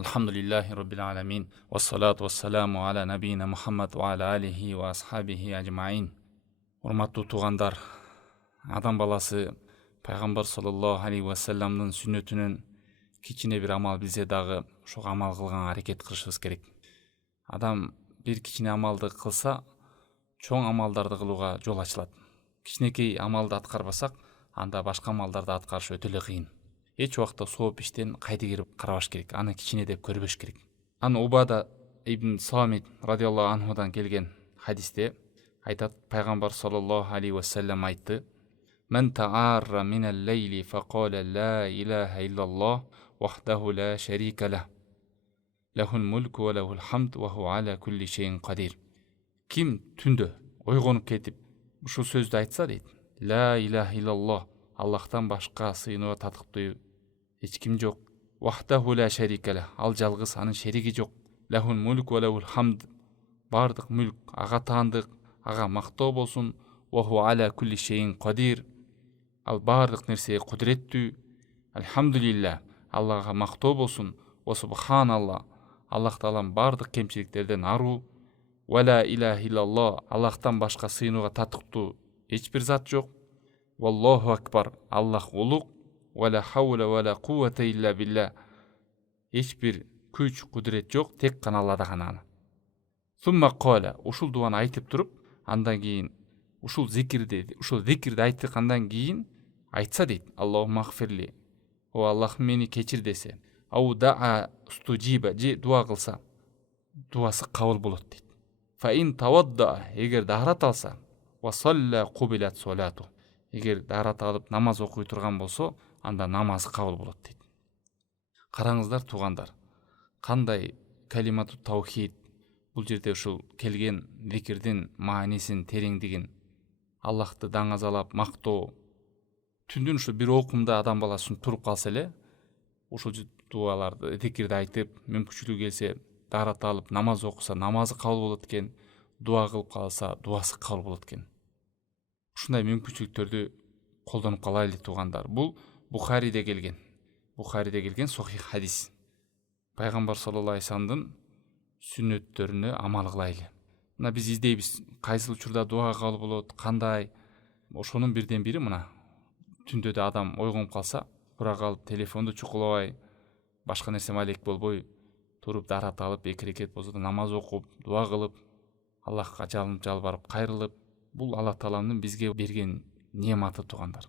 Алхамдулиллахи Rabbil аламин. Вассалату вассаламу аля набийина Мухаммад ва аля алихи ва асхабихи ажмаин. Урматтуу туугандар, адам баласы пайгамбар саллаллаху алейхи ва салламдын сүннөтүнөн кичине бир амал билсе дагы ошого амал кылганга аракет кылышыбыз керек. Адам бир кичине амалды кылса, чоң амалдарды кылууга жол ачылат. Кичинекей амалды аткарбасак, анда башка амалдарды аткарыш өтө эле кыйын. Эч убакта сооп иштен кайда кирип карабаш керек, аны кичине деп көрбөш керек. Аны Убада ибн Самит радиаллаху анхудан келген хадисте айтат, пайгамбар саллаллаху алейхи ва саллям айтты: "Мен та'арра минал лейли фақала ла илаха иллаллах вахдаху ла шарика лах. Лахул мульку ва лахул хамд ва ху аля кулли шейин кадир." Ким түндө ойгонуп кетип ушул сөздү айтса дейт: "Ла илаха иллаллах, Аллахтан башка сыйынууга татыктуу эч ким жок. Вахдаху ла шарика лах, ал жалгыз, анын шериги жок. Лахул мульку ва лахул хамд, бардык мүлк ага таандык, ага мактоо болсун. Ва ху аля кулли шейин кадир, ал бардык нерсеге кудуреттүү. Алхамдулиллах, Аллага мактоо болсун. Ва субханаллах, Аллах таалам бардык кемчиликтерден аруу. Ва ла илаха иллаллах, Аллахтан башка сыйынууга татыктуу эч бир зат жок. Валлаху акбар, Аллах улук. Ва ла хаула ва ла куввата илля билля, эч бир күч кудурет жок, тек гана Аллада гана." Сумма кала, ушул дуаны айтып туруп, андан кийин ушул зикирди айткандан кийин айтса дейт: "Аллахумма гфирли", о Аллах мени кечир десе, ау даа студжиба, же дуа кылса, дуасы кабыл болот дейт. Фа ин тавадда, эгер даарат алса, ва салла кубилат салату, эгер даарат алып намаз окуй турган болсо, анда намазы кабыл болот дейт. Караңыздар туугандар, кандай калимату таухид. Бул жерде ушул келген зикирдин маанисин, тереңдигин, Аллахты даңазалап мактоо, түндүн ушул бир окумда адам баласы туруп калса эле, ушул дуаларды, зикирди айтып, мүмкүнчүлүгү келсе даарат алып намаз окуса, намазы кабыл болот экен, дуа кылып калса, дуасы кабыл болот экен. Ушундай мүмкүнчүлүктөрдү колдонуп калайлы туугандар. Бул Бухариде келген сохих хадис. Пайгамбар саллаллаху алейхи вассаламдын сүннөттөрүнө амал кылайлы. Мына биз издейбиз, кайсыл учурда дуа кабыл болот, кандай. Ошонун бирден бири мына түндө да адам ойгонуп калса, тура калып телефонду чукулабай, башка нерсе маек болбой, туруп даарат алып, 2 рекет болсо да намаз окуп, дуа кылып, Аллахка жалынып жалбарып, кайрылып, бул Аллах тааланын бизге берген нематы туугандар.